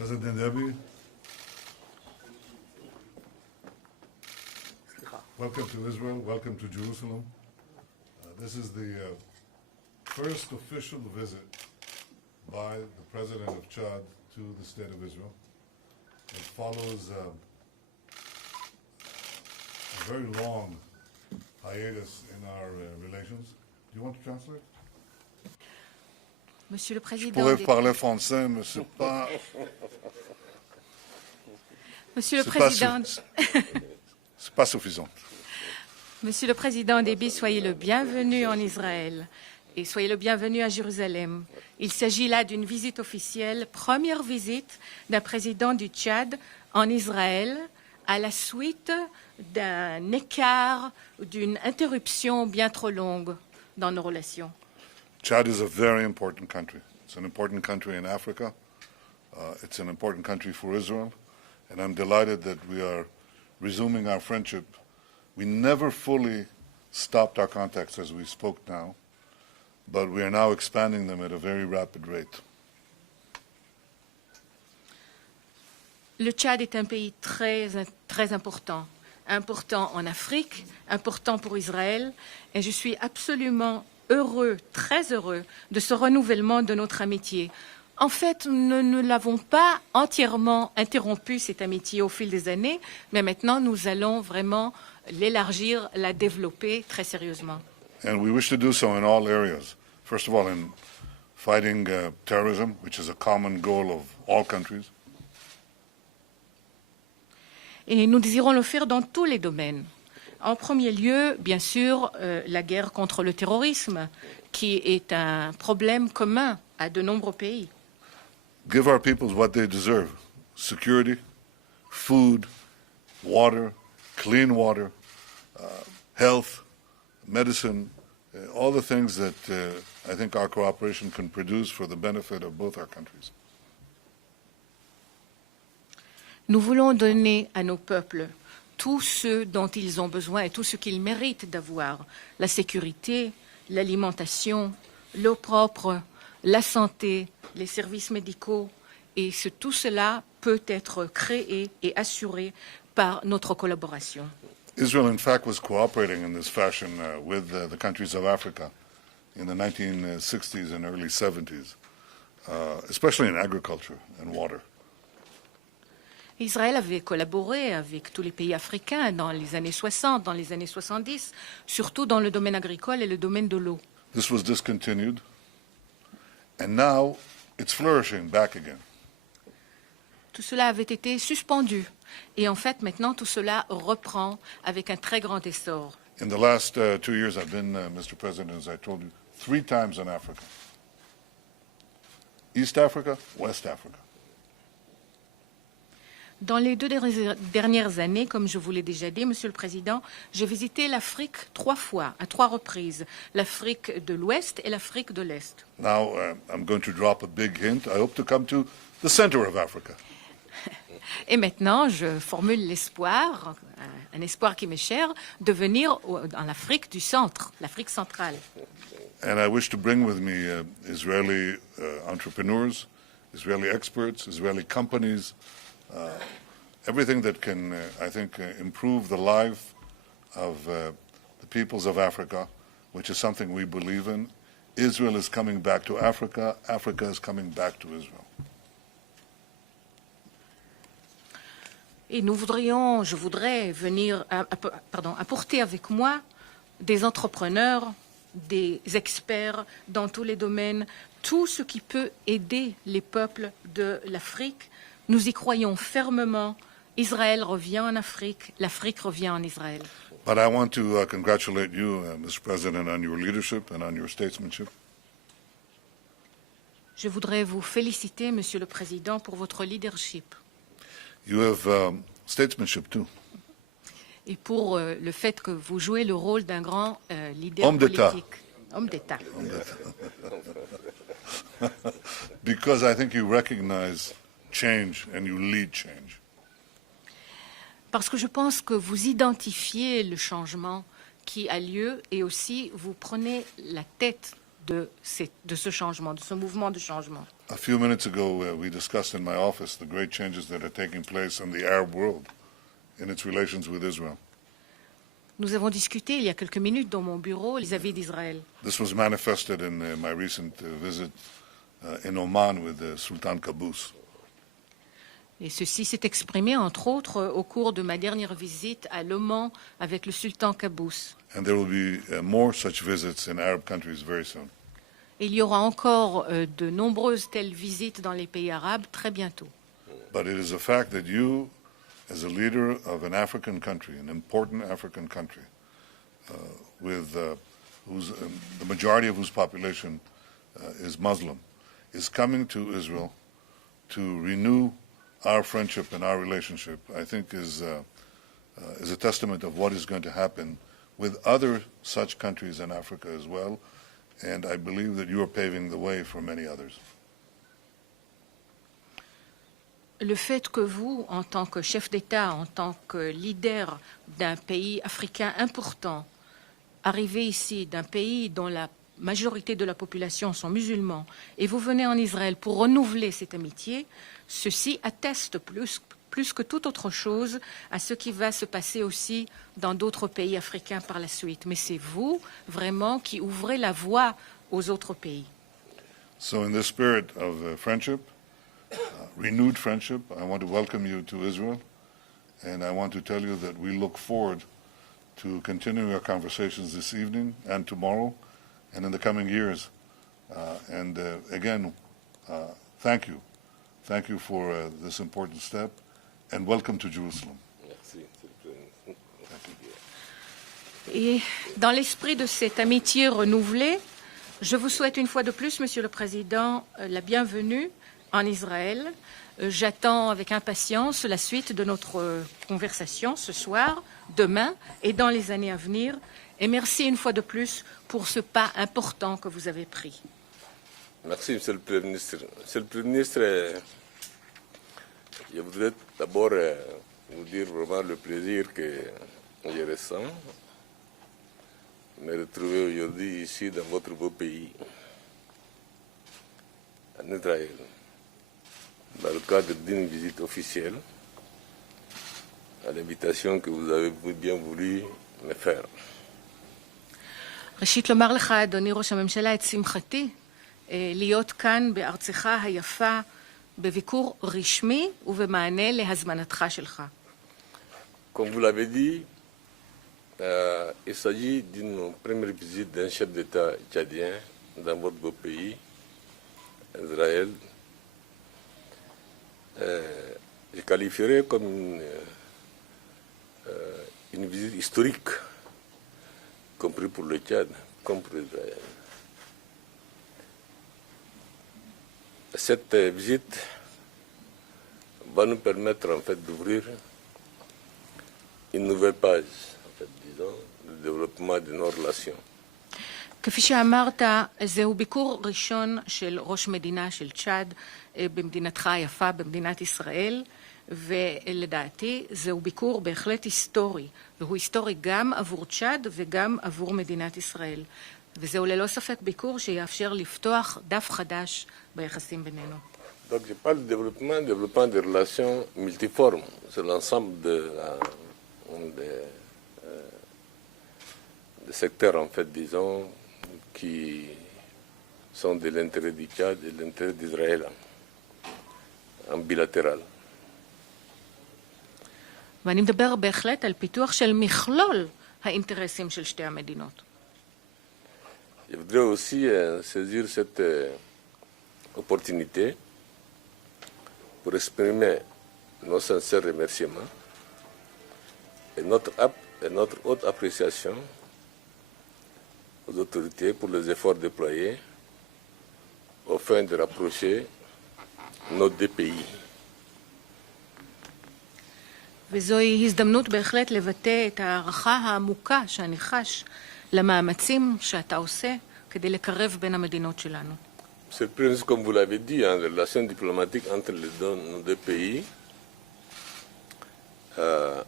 President Deby, welcome to Israel, welcome to Jerusalem. This is the first official visit by the President of Chad to the State of Israel. It follows a very long hiatus in our relations. Do you want to translate? Monsieur le Je Président, pourrais parler français, mais c'est pas... Monsieur le c'est pas Président, c'est pas suffisant. Monsieur le Président Déby, soyez le bienvenu en Israël et soyez le bienvenu à Jérusalem. Il s'agit là d'une visite officielle, première visite d'un président du Tchad en Israël à la suite d'un écart, d'une interruption bien trop longue dans nos relations. Chad is a very important country. It's an important country in Africa. It's an important country for Israel. And I'm delighted that we are resuming our friendship. We never fully stopped our contacts as we spoke now, but we are now expanding them at a very rapid rate. Le Tchad est un pays très important, important en Afrique, important pour Israël, et je suis absolument heureux, très heureux de ce renouvellement de notre amitié. En fait, nous ne l'avons pas entièrement interrompu, cette amitié, au fil des années, mais maintenant, nous allons vraiment l'élargir, la développer très sérieusement. And we wish to do so in all areas. First of all, in fighting terrorism, which is a common goal of all countries. Et nous désirons le faire dans tous les domaines. En premier lieu, bien sûr, la guerre contre le terrorisme, qui est un problème commun à de nombreux pays. Give our peoples what they deserve: security, food, water, clean water, health, medicine, all the things that I think our cooperation can produce for the benefit of both our countries. Nous voulons donner à nos peuples tout ce dont ils ont besoin et tout ce qu'ils méritent d'avoir: la sécurité, l'alimentation, l'eau propre, la santé, les services médicaux, et tout cela peut être créé et assuré par notre collaboration. Israel, in fact, was cooperating in this fashion with the countries of Africa in the 1960s and early 70s, especially in agriculture and water. Israël avait collaboré avec tous les pays africains dans les années 60, dans les années 70, surtout dans le domaine agricole et le domaine de l'eau. This was discontinued, and now it's flourishing back again. Tout cela avait été suspendu. Et en fait, maintenant, tout cela reprend avec un très grand essor. In the last 2 years, I've been, Mr. President, as I told you, 3 times in Africa. East Africa, West Africa. Dans les 2 dernières années, comme je vous l'ai déjà dit, Monsieur le Président, j'ai visité l'Afrique 3 fois, à 3 reprises, l'Afrique de l'Ouest et l'Afrique de l'Est. Now, I'm going to drop a big hint. I hope to come to the center of Africa. Et maintenant, je formule l'espoir, un espoir qui m'est cher, de venir dans l'Afrique du centre, l'Afrique centrale. And I wish to bring with me Israeli entrepreneurs, Israeli experts, Israeli companies, everything that can, I think, improve the life of the peoples of Africa, which is something we believe in. Israel is coming back to Africa. Africa is coming back to Israel. Et je voudrais venir, apporter avec moi des entrepreneurs, des experts dans tous les domaines, tout ce qui peut aider les peuples de l'Afrique. Nous y croyons fermement. Israël revient en Afrique, l'Afrique revient en Israël. But I want to congratulate you, Mr. President, on your leadership and on your statesmanship. Je voudrais vous féliciter, Monsieur le Président, pour votre leadership. You have statesmanship too. Et pour le fait que vous jouez le rôle d'un grand leader Homme d'État. politique. Homme d'État. Because I think you recognize change and you lead change. Parce que je pense que vous identifiez le changement qui a lieu et aussi vous prenez la tête de ce changement, de ce mouvement de changement. A few minutes ago, we discussed in my office the great changes that are taking place in the Arab world in its relations with Israel. Nous avons discuté il y a quelques minutes dans mon bureau vis-à-vis d'Israël. This was manifested in my recent visit in Oman with Sultan Qaboos. Et ceci s'est exprimé, entre autres, au cours de ma dernière visite à l'Oman avec le sultan Qaboos. And there will be more such visits in Arab countries very soon. Et il y aura encore de nombreuses telles visites dans les pays arabes très bientôt. But it is a fact that you, as a leader of an African country, an important African country, with the majority of whose population is Muslim, is coming to Israel to renew our friendship and our relationship, I think is a testament of what is going to happen with other such countries in Africa as well, and I believe that you are paving the way for many others. Le fait que vous, en tant que chef d'État, en tant que leader d'un pays africain important, arrivez ici d'un pays dont la majorité de la population sont musulmans, et vous venez en Israël pour renouveler cette amitié, ceci atteste plus que toute autre chose à ce qui va se passer aussi dans d'autres pays africains par la suite. Mais c'est vous, vraiment, qui ouvrez la voie aux autres pays. So in this spirit of friendship, renewed friendship, I want to welcome you to Israel, and I want to tell you that we look forward to continuing our conversations this evening and tomorrow and in the coming years. Again, thank you. Thank you for this important step, and welcome to Jerusalem. Merci. Et dans l'esprit de cette amitié renouvelée, je vous souhaite une fois de plus, Monsieur le Président, la bienvenue en Israël. J'attends avec impatience la suite de notre conversation ce soir, demain et dans les années à venir. Et merci une fois de plus pour ce pas important que vous avez pris. Merci, Monsieur le Premier ministre. Monsieur le Premier ministre, je voudrais d'abord vous dire vraiment le plaisir que je ressens de me retrouver aujourd'hui ici dans votre beau pays, en Israël, dans le cadre d'une visite officielle, à l'invitation que vous avez bien voulu me faire. ראשית לומר לך, אדוני ראש הממשלה, את שמחתי להיות כאן בארצך היפה בביקור רשמי ובמענה להזמנתך שלך. Comme vous l'avez dit, il s'agit d'une première visite d'un chef d'État tchadien dans votre beau pays, Israël. Je qualifierais comme une visite historique, compris pour le Tchad, comme pour Israël. Cette visite va nous permettre en fait d'ouvrir une nouvelle page, en fait, disons, du développement de nos relations. כפי שאמרת, זהו ביקור ראשון של ראש מדינה של צ'אד במדינתך היפה, במדינת ישראל, ולדעתי זהו ביקור בהחלט היסטורי, והוא היסטורי גם עבור צ'אד וגם עבור מדינת ישראל. וזהו ללא ספק ביקור שיאפשר לפתוח דף חדש ביחסים בינינו. Donc je parle de développement des relations multiformes. C'est l'ensemble des secteurs, en fait, disons, qui sont de l'intérêt du Tchad et de l'intérêt d'Israël, en bilatéral. ואני מדבר בהחלט על פיתוח של מכלול האינטרסים של שתי המדינות. Je voudrais aussi saisir cette opportunité pour exprimer nos sincères remerciements et notre haute appréciation aux autorités pour les efforts déployés au fin de rapprocher nos deux pays. וזוהי הזדמנות בהחלט לבטא את הערכה העמוקה שאני חש למאמצים שאתה עושה כדי לקרב בין המדינות שלנו. Monsieur le Premier ministre, comme vous l'avez dit, les relations diplomatiques entre nos deux pays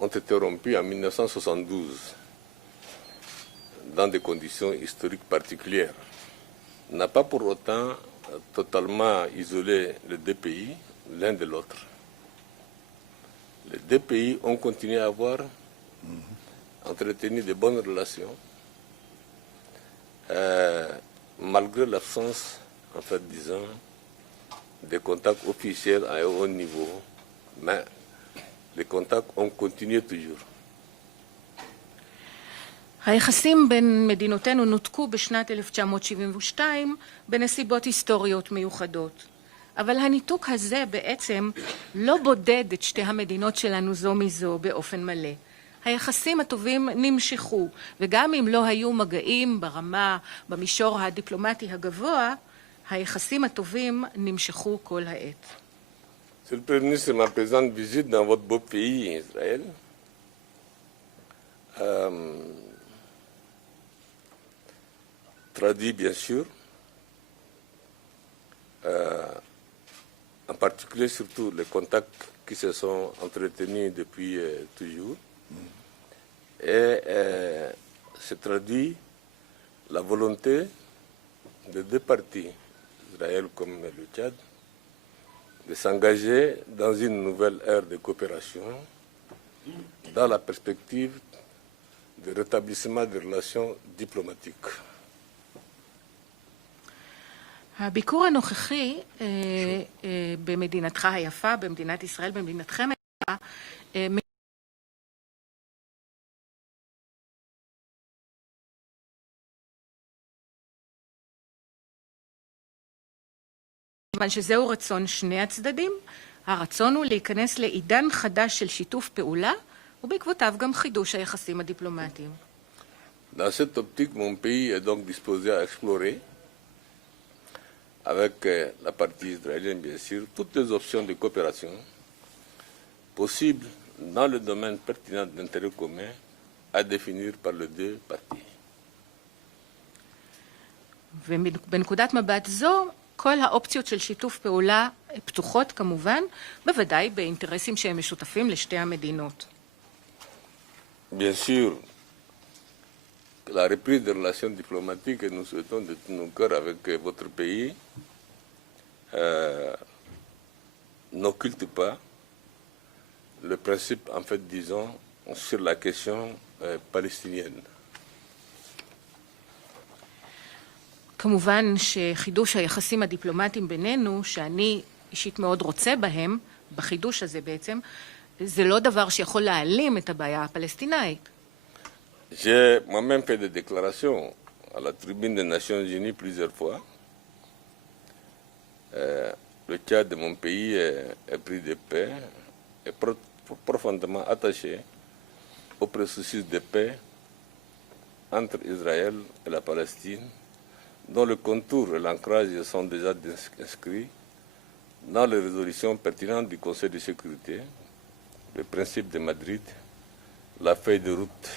ont été rompues en 1972 dans des conditions historiques particulières. n'a pas pour autant totalement isolé les deux pays l'un de l'autre. Les deux pays ont continué à avoir entretenu de bonnes relations malgré l'absence, en fait, disons, des contacts officiels à un haut niveau, mais les contacts ont continué toujours. היחסים בין מדינותינו נותקו בשנת 1972 בנסיבות היסטוריות מיוחדות. אבל הניתוק הזה בעצם לא בודד את שתי המדינות שלנו זו מזו באופן מלא. היחסים הטובים נמשכו, וגם אם לא היו מגעים ברמה, במישור הדיפלומטי הגבוה, היחסים הטובים נמשכו כל העת. Monsieur le Premier ministre, ma présente visite dans votre beau pays, Israël, traduit bien sûr, en particulier surtout les contacts qui se sont entretenus depuis toujours, et se traduit la volonté des deux parties, Israël comme le Tchad, de s'engager dans une nouvelle ère de coopération dans la perspective de rétablissement des relations diplomatiques. הביקור הנוכחי במדינתך היפה, במדינת ישראל, במדינתכם היפה, כיוון שזהו רצון שני הצדדים, הרצון הוא להיכנס לעידן חדש של שיתוף פעולה, ובעקבותיו גם חידוש היחסים הדיפלומטיים. Dans cette optique, mon pays est donc disposé à explorer, avec la partie israélienne bien sûr, toutes les options de coopération possibles dans le domaine pertinent d'intérêt commun à définir par les deux parties. ובנקודת מבט זו, כל האופציות של שיתוף פעולה פתוחות כמובן, בוודאי באינטרסים שהם משותפים לשתי המדינות. Bien sûr, la reprise des relations diplomatiques que nous souhaitons de tout nos cœurs avec votre pays n'occulte pas le principe, en fait, disons, sur la question palestinienne. כמובן שחידוש היחסים הדיפלומטיים בינינו, שאני אישית מאוד רוצה בהם, בחידוש הזה בעצם, זה לא דבר שיכול להעלים את הבעיה הפלסטינאית. J'ai moi-même fait des déclarations à la tribune des Nations Unies plusieurs fois. Le Tchad de mon pays est pris de paix, est profondément attaché au processus de paix entre Israël et la Palestine, dont le contour et l'ancrage sont déjà inscrits dans les résolutions pertinentes du Conseil de sécurité, le principe de Madrid, la feuille de route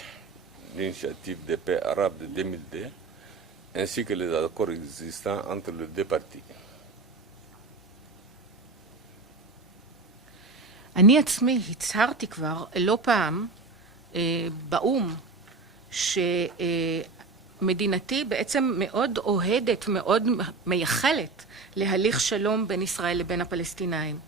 l'initiative de paix arabe de 2002, ainsi que les accords existants entre les deux parties. אני עצמי הצהרתי כבר לא פעם באום שמדינתי בעצם מאוד אוהדת, מאוד מייחלת להליך שלום בין ישראל לבין הפלסטינאים.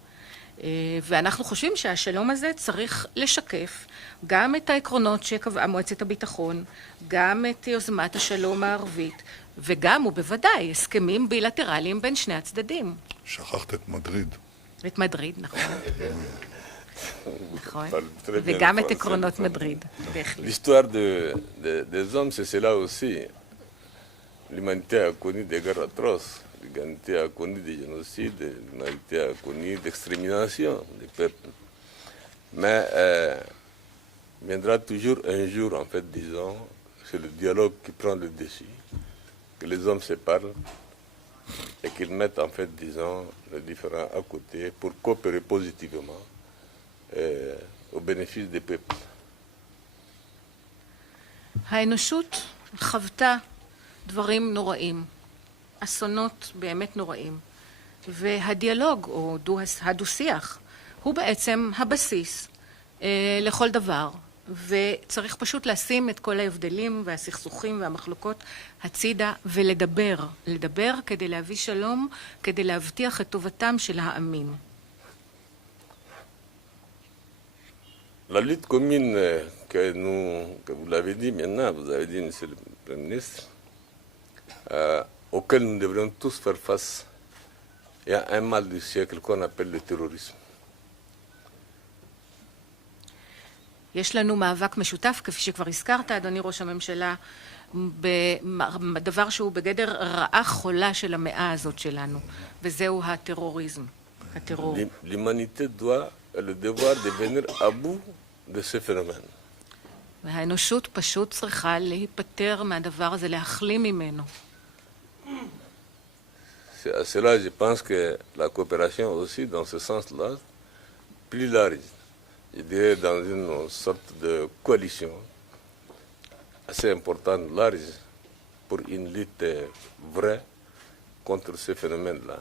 ואנחנו חושבים שהשלום הזה צריך לשקף גם את העקרונות שקבעה מועצת הביטחון, גם את יוזמת השלום הערבית, וגם ובוודאי הסכמים בילטרליים בין שני הצדדים. שכחת את מדריד. את מדריד, נכון. נכון. וגם את עקרונות מדריד, בהחלט. L'histoire des hommes, c'est cela aussi. L'humanité a connu des guerres atroces. L'humanité a connu des génocides, l'humanité a connu l'extermination des peuples. Mais viendra toujours un jour, en fait, disons, c'est le dialogue qui prend le dessus, que les hommes se parlent et qu'ils mettent, en fait, disons, les différents à côté pour coopérer positivement au bénéfice des peuples. האנושות חוותה דברים נוראים. אסונות באמת נוראים. והדיאלוג, או הדו-שיח, הוא בעצם הבסיס לכל דבר. וצריך פשוט לשים את כל ההבדלים והסכסוכים והמחלוקות הצידה ולדבר. לדבר כדי להביא שלום, כדי להבטיח את טובתם של העמים. La lutte commune que vous l'avez dit maintenant, vous avez dit, Monsieur le Premier ministre, auquel nous devrions tous faire face, il y a un mal du siècle qu'on appelle le terrorisme. יש לנו מאבק משותף, כפי שכבר הזכרת, אדוני ראש הממשלה, בדבר שהוא בגדר רעה חולה של המאה הזאת שלנו, וזהו הטרוריזם, הטרור. L'humanité doit le devoir de venir à bout de ce phénomène. והאנושות פשוט צריכה להיפטר מהדבר הזה, להחלים ממנו. C'est à cela, je pense que la coopération aussi, dans ce sens-là, plus large, je dirais dans une sorte de coalition assez importante, large, pour une lutte vraie contre ce phénomène-là,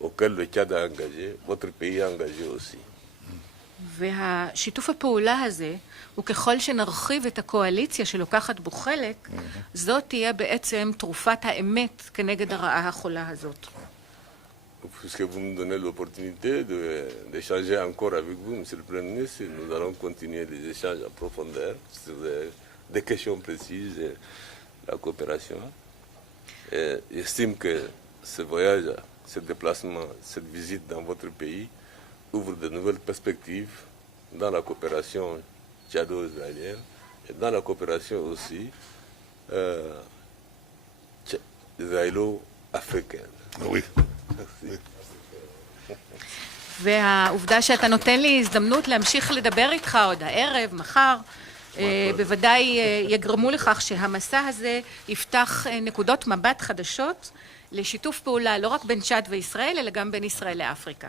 auquel le Tchad a engagé, votre pays a engagé aussi. והשיתוף הפעולה הזה, וככל שנרחיב את הקואליציה שלוקחת בו חלק, זאת תהיה בעצם תרופת האמת כנגד הרעה החולה הזאת. Puisque vous me donnez l'opportunité d'échanger encore avec vous, Monsieur le Premier ministre, nous allons continuer les échanges en profondeur sur des questions précises et la coopération. Et j'estime que ce voyage, ce déplacement, cette visite dans votre pays ouvre de nouvelles perspectives dans la coopération tchado-israélienne et dans la coopération aussi israélo-africaine. Oui. והעובדה שאתה נותן לי הזדמנות להמשיך לדבר איתך עוד הערב, מחר, בוודאי יגרמו לכך שהמסע הזה יפתח נקודות מבט חדשות לשיתוף פעולה לא רק בין צ'אד וישראל, אלא גם בין ישראל לאפריקה.